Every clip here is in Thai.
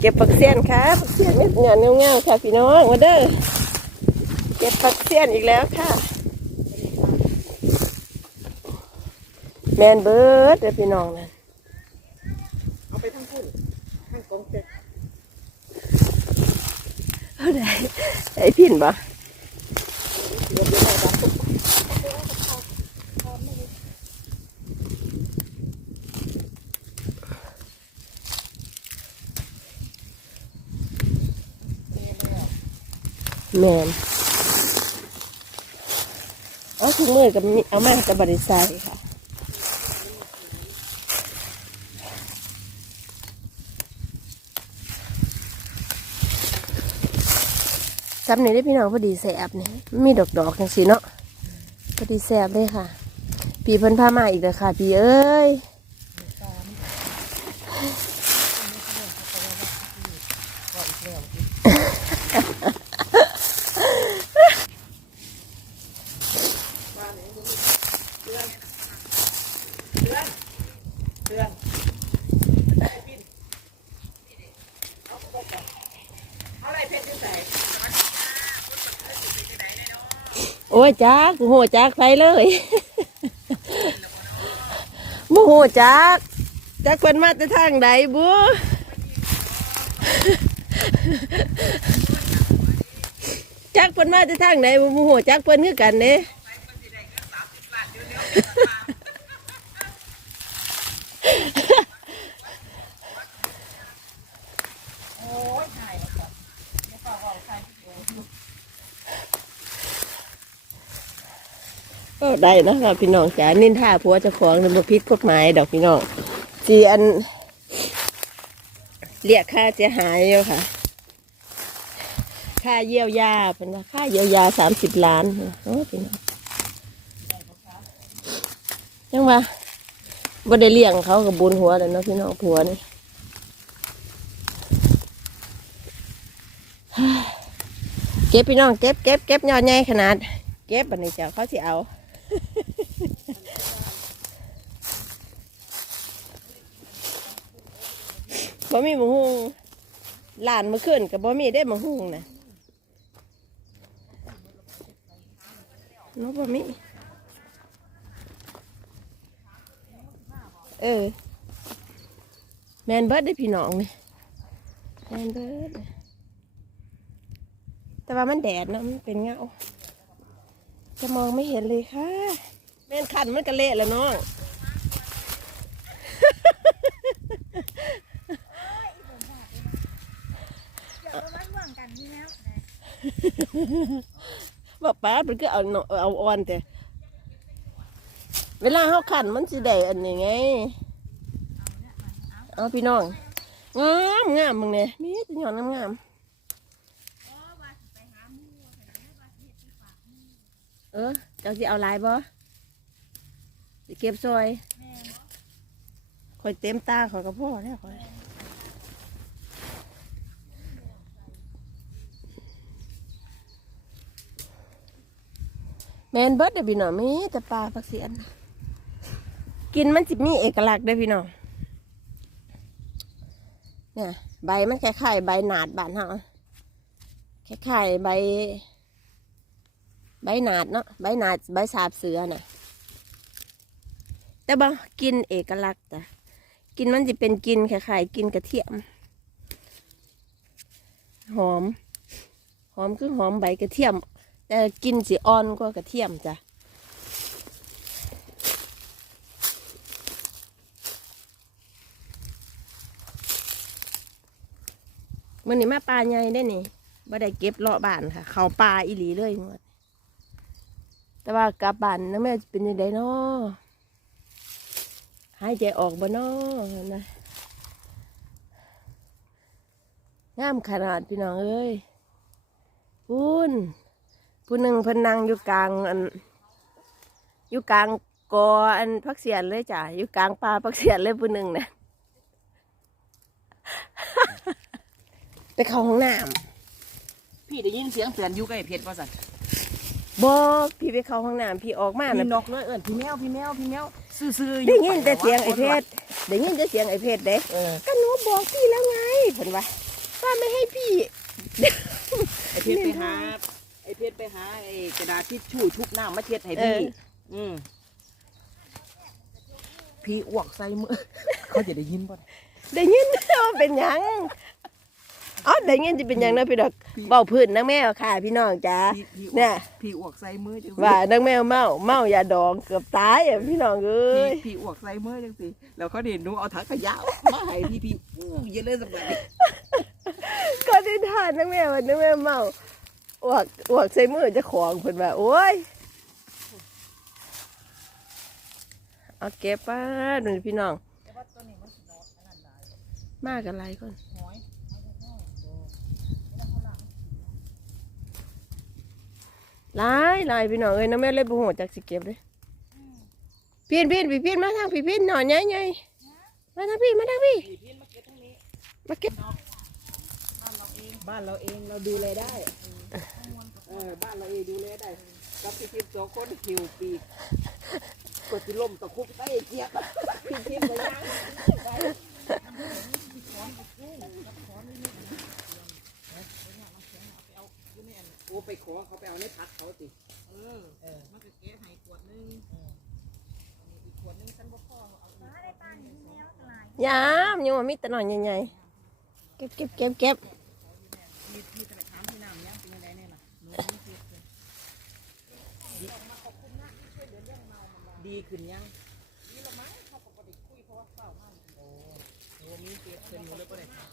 เก็บปักเสียนค่ะปักเสียนเม็ดเงินเงาๆค่ะพี่น้องมาเด้อเก็บปักเสียนอีกแล้วค่ะ แมนเบิร์ดเด้อพี่น้องนั่นเอาไปทั้งพุ่นทั้งกองเต็กเอาได้ไอ้พินบ่ เดี๋ยวเดี๋ยวเราจะ แมนเอาถุงมือกับเอามากับบริษัทค่ะซับนี่ได้พี่น้องพอดีแสบเนี่ยมีดอกดอกๆจังสิเนาะพอดีแสบเลยค่ะ ปีเพิ่นพามาอีกเลยค่ะพี่เอ้ย เตือนเอาอะไรเพชรที่ใส่ โอ้ยจักโหจักไปเลยโมโหจักจักคนมาจะทางใดบุจักเพิ่นมาจะทางใดบ่โมโหจักเพิ่นคือกันเด้ โอ้ยหายแล้วครับเดี๋ยวฝากเอาใครที่อยู่ ก็ ได้นะคะพี่น้องจ๋านินท่าผัวเจ้าของในบ่ผิดกฎหมายดอกพี่น้องจีอันเรียกค่าเสียหายอยู่ค่ะ ค่าเยียวยาเป็นว่าค่าเยียวยาสามสิบล้านโอ้พี่น้องยังว่าบ่ได้เลี้ยงเขากับบุญหัวเลยเนาะพี่น้องผัวนี่เก็บพี่น้องเก็บเก็บเก็บยอดใหญ่ขนาด เก็บบันนี้เจ้าเขาสิเอา บ่มีหมูหุงหลานมื่อคืนกับบ่มีได้หมูหุงนะนบ่มี เออ แมนเบิร์ดได้พี่น้องนี่แมนเบิร์ดแต่ว่ามันแดดเนาะมันเป็นเงา จะมองไม่เห็นเลยค่ะแม่นคันมันก็เละแล้วน้องเดี๋ยวเราห่วงกันนี่แล้วนะว่าป้ามันก็เอาเนาะเอาอ่อนแต่เวลาเขาขันมันสิได้อันนี้ไง เอาพี่น้อง งามงามมึงเนี่ยมีแต่หย่อนงามงาม เออ เจ้าสิเอาหลายบ่สิเก็บซอยคอยเต็มตาขอยกับพ่อแล้วคอยแมนเบิร์ดเด้อพี่น้องมีแต่ปลาผักเสียน กินมันสิมีเอกลักษณ์เด้อพี่น้องเนี่ยใบมันคล้ายๆใบหนาดบานเฮาคล้ายๆใบ ใบหนาดเนาะใบหนาดใบสาบเสือน่ะ แต่บ่กินเอกลักษณ์จ้ะกินมันจะเป็นกินคล้ายๆกินกระเทียม หอม หอมคือหอมใบกระเทียม แต่กินสิอ่อนกว่ากระเทียมจ้ะมื่อนี้มาปลาใหญ่ได้นี่บ่ได้เก็บเลาะบ้านค่ะ เขาปลาอีหลีเลยหมด แต่ว่ากลับบ้านนะแม่จะเป็นยังไงเนาะหายใจออกบ่เนาะนะงามขนาดพี่น้องเอ้ยพูนผู้หนึ่งพนังอยู่กลางอันอยู่กลางกออันพักเสียนเลยจ้ะอยู่กลางป่าพักเสียนเลยผู้หนึ่งนะไปเข้าห้องน้ำพี่ได้ยินเสียงเตือนอยู่ใกล้เพชรว่าสันำ บอกพี่ไปเข้าห้องน้ำพี่ออกมาพี่นนะกเลยเอิญพี่แมวพี่แมวพี่แมวซื่อๆอได้ยู่ยินแต่เสียงไอ้เพชรได้ยินแต่เสียงไอ้เพชรเด้เออก็หนูบอกพี่แล้วไงเพิ่นว่าป้าไม่ให้พี่ ไอเพชรไปหาไอเพชรไปหาไอกระดาษทิชชู่ชุบน้ำมาเช็ดให้เอพี่ออืมพี่อ้วกใส่มือ เขาจะได้ยินป่ะได้ยิน ว่าเป็นหยัง อ๋อได้ยินจะเป็นหยังนะพี่ดอกเบาพื้นนังแมวค่ะ พี่น้องจ้าพี่พี่เนี่ยพี่อ้วกใส่มือจังสิว่านังแมวเมาเมายาดองเกือบตายอะพี่น้องเอ้พี่ยพี่อ้วกใส่มือจังสิแล้วเขาเห็นหนูเอาถังขยะมาให้พี่พี่อู้เยอะเลยสมัยก็ได้ทานนังแมวว่านังแมวเมาอวกอวกใส่มือเจะของเพิ่นว่าโอ้ยเอาเก็บป้าดูพี่น้องแต่ว่าตัวนี้มันสินอนอันนั้นได้มากอะไรก่อน หลายหลายพี่น้องเอ้ยน้ำแม่เลยบุหัวจากสิเก็บเลยพี่นพี่นพี่พี่นมาทางพี่พี่นหน่อยใหญ่ใหญ่มาทางพี่มาทางพี่มาเก็บทั้งนี้มาเก็บบ้านเราเองเราดูแลได้เออบ้านเราเองดูแลได้กับพี่พี่สองคนหิวปีกกดที่ล่มตะคุบใต้เกียบพี่พี่ไปย่างโอ้ ไปขอเขาไปเอาในพักเขาสิเออเออมันก็เก็บให้ขวดนึงอีกขวดนึงฉันบ่พอเอามาได้ป้านี่แมวตายยามยังว่ามีแต่หน่อยใหญ่ๆเก็บเก็บเก็บเก็บพี่พี่จะไปถามพี่น้ำยังเป็นยังไงเนี่ยล่ะหนูนี่คือดีขึ้นยังดีละมั้งเขาก็บ่ได้คุยเพราะว่าเฝ้ามากโอ้โหมีเสียเสียหนูเลยบ่ได้ถาม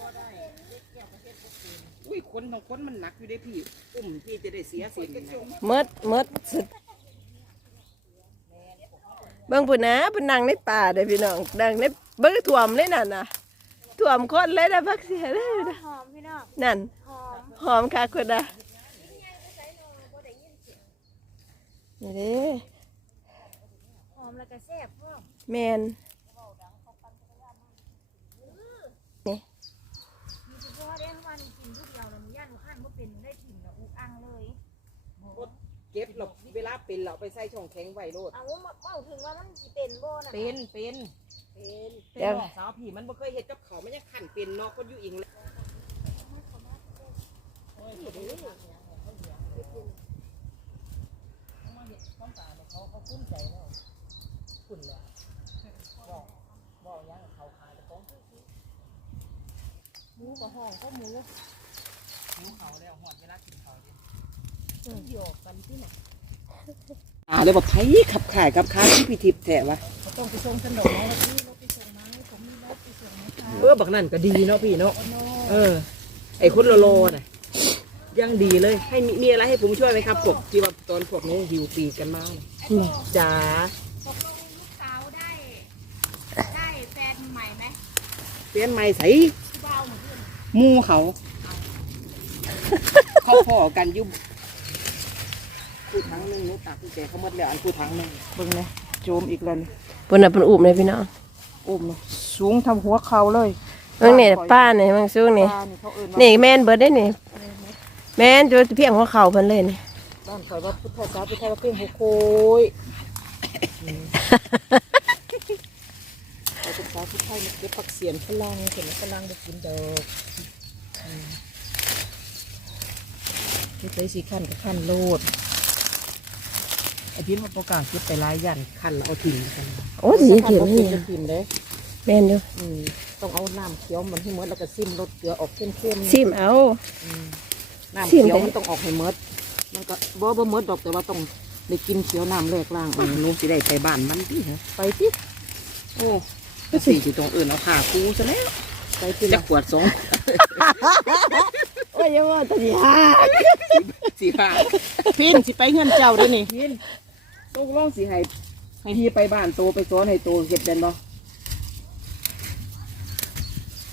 บ่ได้เด็กแก้วประเทศพวกเองอุ้ยคนของคนมันหนักอยู่ได้พี่อุ้มพี่จะได้เสียสินยังไงเมดเมดสุดเบิ่งปุ่นนะปุ่นนั่งในป่าเด้อพี่น้องนั่งในเบิ่งถ่วมเลยนั่นน่ะถ่วมคนเลยนะพักเสียเลยนะหอมพี่น้องนั่นหอมหอมค่ะคุณนะนี่เด้หอมแล้วก็แซ่บพ่อแมน มีเฉพาะเด้งวันกินทุกเดียวแล้วหนูย่านหนูข้านว่าเป็นหนูได้ถิ่นแล้วอุกอังเลย เก็บหลบเวลาเป็นเราไปใส่ช่องแข็งไว้โลดเอาว่าเมาถึงว่ามันสิเป็นบ่น่ะเป็นเป็นเป็นเป็นน้องสาวพี่มันบ่เคยเฮ็ดกับเขาวมันยังขันเป็นเนอกคนอยู่อิงเลยหมูกับห้องก็หมูหมูเขาแล้วหอดเวลากินเขาดิ หยอกกันที่ไหนอ่าเลยบอกไผ่ขับขายกับค้าที่พิทิพย์แท้วะต้องไปส่งขนมแล้วพี่รถไปส่งมาให้ผมมีรถไปส่งนะคะเออบักนั่นก็ดีเนาะพี่เนาะเออ ไอ้คนโลโลน่ะยังดีเลยให้มีมีอะไรให้ผมช่วยไหมครับพวกที่ว่าตอนพวกนี้หิวปีกันมาน่ะจ๋าตกลงลูกสาวได้ ได้แฟนใหม่ไหมเปลี่ยนใหม่ใส่หมูเขา เขาพอกันยุบ ผู้ทั้งหนึงหนูตักผู้แก่เขาหมดแล้วอันผู้ทั้งหนึงเบิ่งนะโจมอีกแล้วนี่ปุ่นน่ะปุ่นอุ้มเลยพี่น้องอุ้มเลยสูงทำหัวเข่าเลยเบิ่งนี่ป้านี่เบิ่งซูงนี่ปลานี่เขาเอิ้นว่านี่แม่นเบิดได้นี่ แม่นจะเพียงหัวเข่าเพิ่นเลยนี่ บ้านคอยว่าพุทธศาสนาพุทธศาสนาเพ่งหัวโคยอืมเราเป็นสาวพุทธไทยมันเก็บผักเสียนฝรั่งเห็นไหมฝรั่งได้กินดอกอืมเก็บเลยสีขั้นกับขั้นโลด ไอพินมันประกล้าศเก็บไปหลายยันขั้นแล้วเอาทิ้งกันโอ้ยสิเถียงขั้นนี่บ่กินจะทิ้งเด้แม่นอยู่อืมต้องเอาน้ำเขียวมันให้หมดแล้วก็ซิมรสเกลือออกเข้มๆซิมเอา อืมน้ำซิมเขียวได้มันต้องออกให้หมดมันก็บ่บ่หมดดอกแต่ว่าต้องได้กินเขียวน้ำแรกล่างเออหนูสิได้ไปบ้านมันติเหรอไปติโอ้ก็สิสิตรงอื่นเอาผ้าคูซะแล้วไปทีละขวดสองโอ้ยอย่าว่าแตะยาสี่ผ้าพินสิไปเงินเจ้าเด้วยนี่พิน ตกลงสิให้ให้พี่ไปบ้านโตไปสอนให้โตเฮ็ดเป็นบ่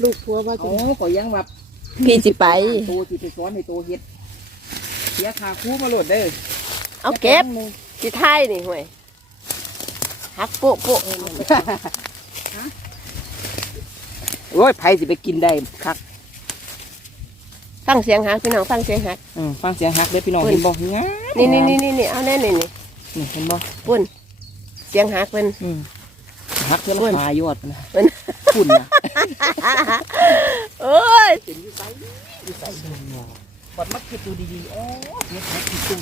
ลูกผัวว่าอ๋อก็ยังว่าพี่สิไป โตสิไปสอนให้โตเฮ็ดเสียค่าคูมาโลดเด้อเอาเก็บสิไทยนี่ห่วยหักโปะโปะโอ้ยไผสิไปกินได้คักฟังเสียงหักพี่น้องฟังเสียงหักอืมฟังเสียงฮักเด้อพี่น้องเพิ่นเห็นบ่งานี่นี่นี่นี่นี่เอาแน่นี่นี่ นี่เห็นบ่ปุ่นเสียงหักเป็น อืมหพักเพื่อละหายอดนะมันคุณนะโอ้ยเป็นวิสัยวิสัยเดินเนาะบัดมาคิดดูดีๆอ๋อเฮ็ดให้ที่ตุ้ม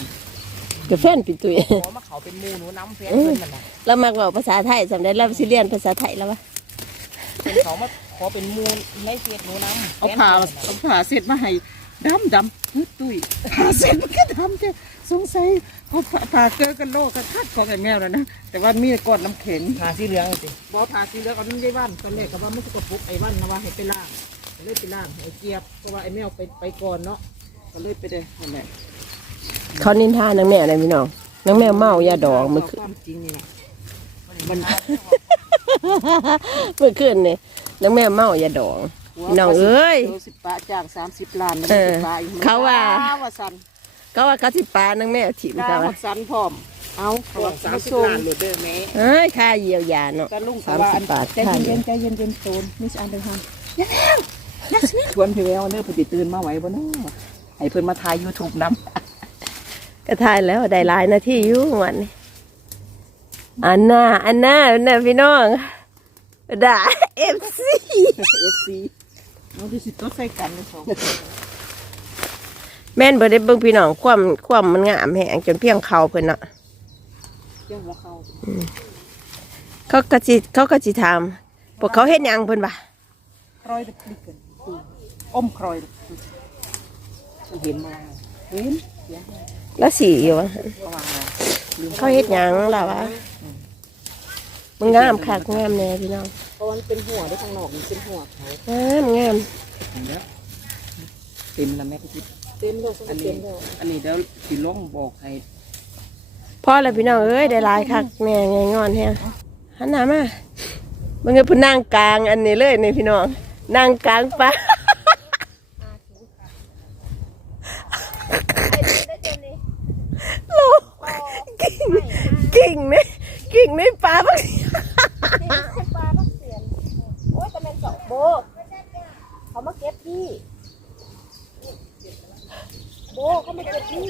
กาแฟนปิดตุยขอมาเขาเป็นหมูหนูน้ำแฟนเพิ่นนั่นน่ะเรามักเว้าภาษาไทยสำได้เราสิเรียนภาษาไทยแล้ววะเป็นเขามาขอเป็นหมูในเฟซหนูน้ำเอาผ่าเอาผ่าเสร็จมาให้ ดำดำฮึดตุ้ยผ่าเสร็จมันก็ดำจ้ะสงสัยเขาผ่าผ่าเกลือกันโลกกระทัดของไอ้แมวแล้วนะ แต่ว่ามีก้อนน้ำแข็งหาสีเหลืองสิบอผ่าสีเหลืองเอาน้ำยายวันตอนแรกก็ว่ามันจะกระปุกไอ้วันนะว่าให้ไปล่างก็เลยไปล่างให้ไอ้เจี๊ยบเพราะว่าไอ้แมวไปไปก่อนเนาะก็เลยไปเลยนั่นแหละเขานินทานางแมวอะไรพี่น้องนางแมวเมายาดองมันคือความจริงนี่นะมันเมื่อคืนนี่นางแมวเมายาดอง พี่น้องเอ้ยเสิบปะจ้างสามสิบล้านนะเออสิบปะอีกเขาว่าว่าสันก็ว่าเขาสิปลานางแมวถิ่มกเขาล้าหว่าดสันพร้อมเอาเขาว่าสามสิบล้านหลุดเด้อแม่เอ้ยค่าเยียวยาเนาะแต่ลุงสามว่าสิบบาทใจค่าเย็นๆใจเย็นๆโซนนี่สิอันเดิมทำยังแล้วยัสมิชวนพี่แววเด้อเพิ่นสิตื่นมาไหวบ่เนาะให้เพิ่นมาถ่าย YouTube นำก็ทายแล้วได้หลายนาทีอยู่วันนี้อันน่าอันน่าอันน่าพี่น้องด่าเอฟซี FC เอาที่สิตัวใส่กันเลยสองแม่นบ่ได้เบิ่งพี่น้องความความมันงามแหงจนเพียงเขาเพิ่นเนาะเจ้าหัวเข้าเขาก็สิเขาก็สิถามพวกเขาเฮ็ดหยังเพิ่นบ่าครอยตะพลิกกันตูอมครอยตะพลิกมันเห็นมาเห็นเสียงแล้วสีอยู่วะเขาว่าเขาเฮ็ดหยังล่ะวะมันงามคักงามแน่พี่น้อง เพราะมันเป็นหัวด้วยข้างนอกมันเป็นหัวเขางามงามเห็นแล้วเต็มแล้วแม่ก็คิดเต็มแล้วอันนี้อันนี้เดี๋ยวสิลองบอกให้พ่อแล้วพี่น้องเอ้ยได้หลายคักแม่ไงงอนแฮงหันหน้ามาเบิ่งให้เพิ่นนั่งกลางอันนี้เลยนี่พี่น้องนั่งกลางปลาโลกิ่งกิ่งนี่กิ่งนี่ปลาบักปลาง แต่เก็บพี่โบเขามาเก็บพี่ โบเขามาเก็บที่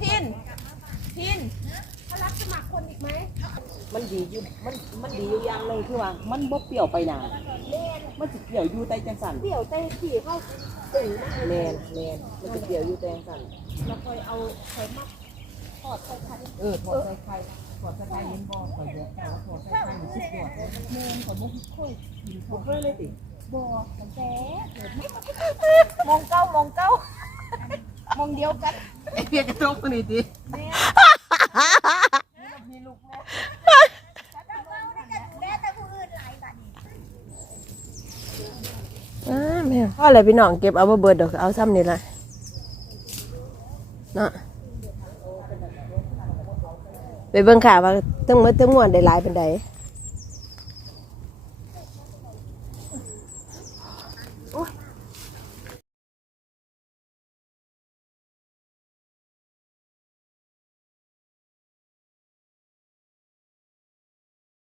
พิน พินเขารับสมัครคนอีกไหม มันดีอยู่มันมันดีอยู่อย่างหนึงคือว่า มันบ่เปรี้ยวไปหนามันสิเปรี้ยวอยู่แต่จังสันเดี๋ยวใจขี่เข้าตึงมากแมนแมนมันสิเปรี้ยวอยู่แต่จังสันเราเคยเอาไข่มักทอดใส่ไข่เออถอดใส่ไข่ถอดใส่ไข่เห็นบ่ข่อยบอกแต่ว่าถอดใส่ไข่มันสุดยอดเลยเมนของมุกค่อยบ่เคยเลยติบอกตั้งแต่เกิดไม่มองเก้ามองเก้ามองเดียวกันไอ้เพียกระจกตัวนี้ติแม่แม่แต่ผู้อื่นหลายบัดนี้ อ้าแม่พ่ออะไรพี่น้องเก็บเอาเบิดดอกเอาซ้ำนี่แหละเนาะไปเบิ่งข่าวว่าทั้งเมดทั้งมวลได้หลายเป็นใด